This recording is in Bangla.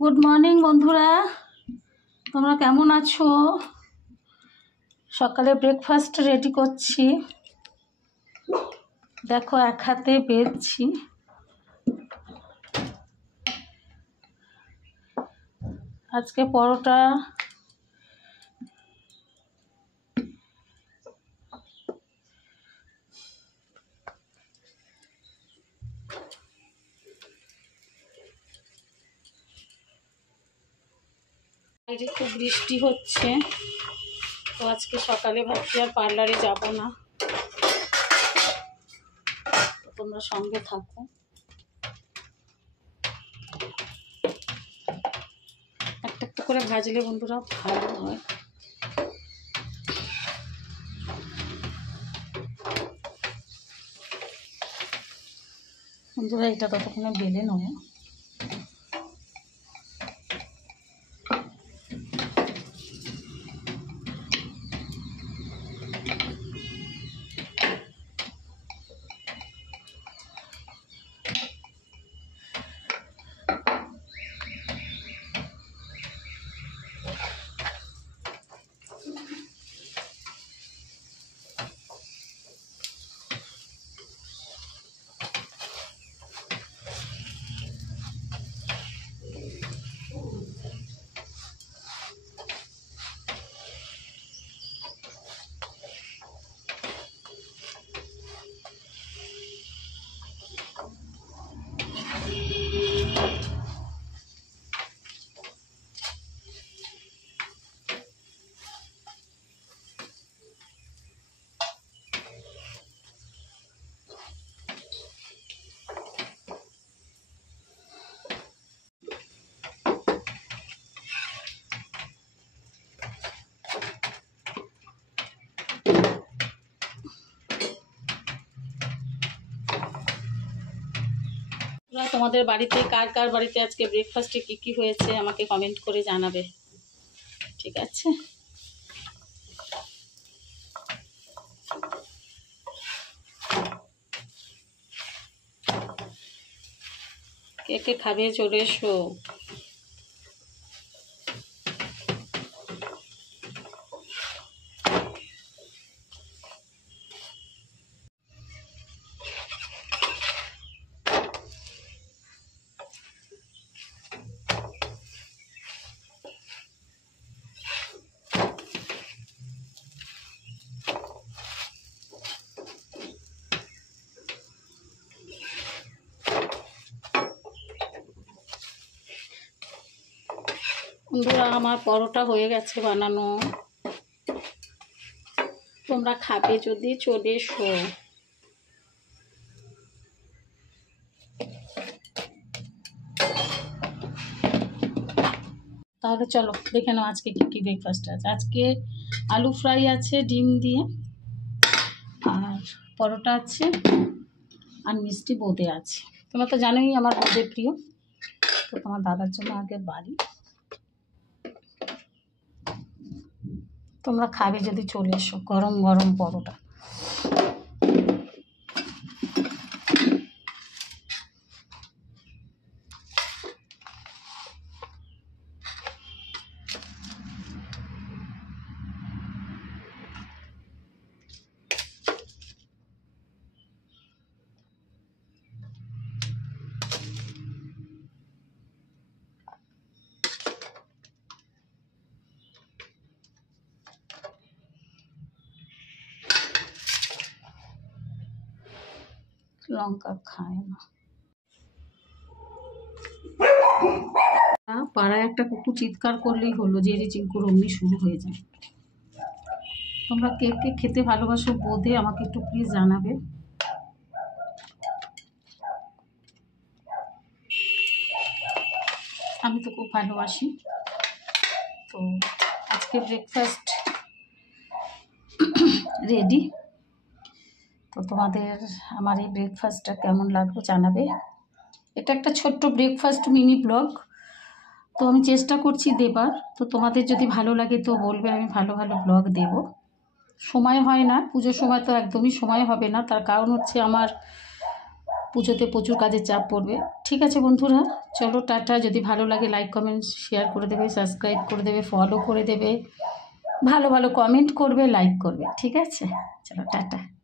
গুড মর্নিং বন্ধুরা, তোমরা কেমন আছো? সকালে ব্রেকফাস্ট রেডি করছি। দেখো এক হাতে বেলছি। আজকে পরোটা, বাইরে খুব বৃষ্টি হচ্ছে, তো আজকে সকালে ভাবছি আর পার্লারে যাব না, তো তোমরা সঙ্গে থাকো। একটা একটা করে ভাজলে বন্ধুরা ভালো হয়। বন্ধুরা এটা ততক্ষণে বেলে নেবো। তোমাদের বাড়িতে কার কার বাড়িতে আজকে ব্রেকফাস্টে কি কি হয়েছে আমাকে কমেন্ট করে জানাবে, ঠিক আছে? কে কে খাবে চলে এসো। বন্ধুরা আমার পরোটা হয়ে গেছে বানানো, তোমরা খাবে যদি চলে এসো। তাহলে চলো দেখে নাও আজকে কি কি ব্রেকফাস্ট আছে। আজকে আলু ফ্রাই আছে ডিম দিয়ে, আর পরোটা আছে, আর মিষ্টি বোঁদে আছে। তোমরা তো জানোই আমার বোঁদে প্রিয়, তো তোমার দাদার জন্য আগে বাড়ি। তোমরা খাবে যদি চলে এসো, গরম গরম পরোটা। লঙ্কা খায় না। পাড়ায় একটা কুকুর চিৎকার করলেই হলো, যে চিঙ্কুর অমনি শুরু হয়ে যায়। তোমরা কে কে খেতে ভালোবাসো বোঁদে আমাকে একটু প্লিজ জানাবে। আমি তো খুব ভালোবাসি। তো আজকে ব্রেকফাস্ট রেডি। তো তোমাদের আমার এই ব্রেকফাস্টটা কেমন লাগলো জানাবে। এটা একটা ছোট্ট ব্রেকফাস্ট মিনি ব্লগ, তো আমি চেষ্টা করছি দেবার। তো তোমাদের যদি ভালো লাগে তো বলবে, আমি ভালো ভালো ব্লগ দেব। সময় হয় না, পুজোর সময় তো একদমই সময় হবে না, তার কারণ হচ্ছে আমার পুজোতে প্রচুর কাজের চাপ পড়বে। ঠিক আছে বন্ধুরা, চলো টাটা। যদি ভালো লাগে লাইক কমেন্ট শেয়ার করে দেবে, সাবস্ক্রাইব করে দেবে, ফলো করে দেবে, ভালো ভালো কমেন্ট করবে, লাইক করবে। ঠিক আছে, চলো টাটা।